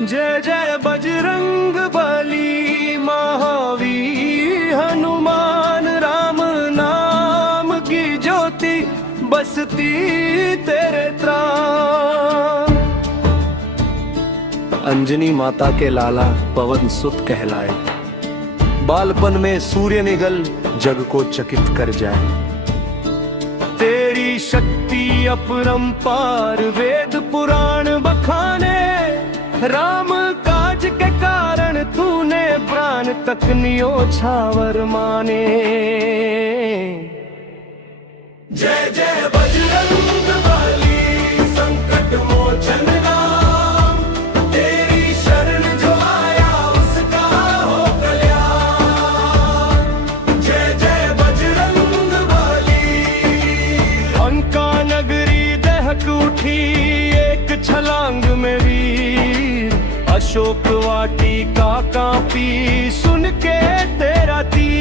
जय जय बजरंग बली महावीर हनुमान, राम नाम की ज्योति बसती तेरे त्राण। अंजनी माता के लाला पवन सुत कहलाए, बालपन में सूर्य निगल जग को चकित कर जाए। तेरी शक्ति अपरंपार वेद पुराण बखाने, राम काज के कारण तूने प्राण तक न्योछावर माने। जय जय बजरंग बली संकट मोचन राम, तेरी शरण जो आया उसका हो कल्याण। जय जय बजरंग बली। लंका नगरी दहक उठी एक छलांग में वीर, अशोक वाटिका कांपी सुन के तेरा तीर।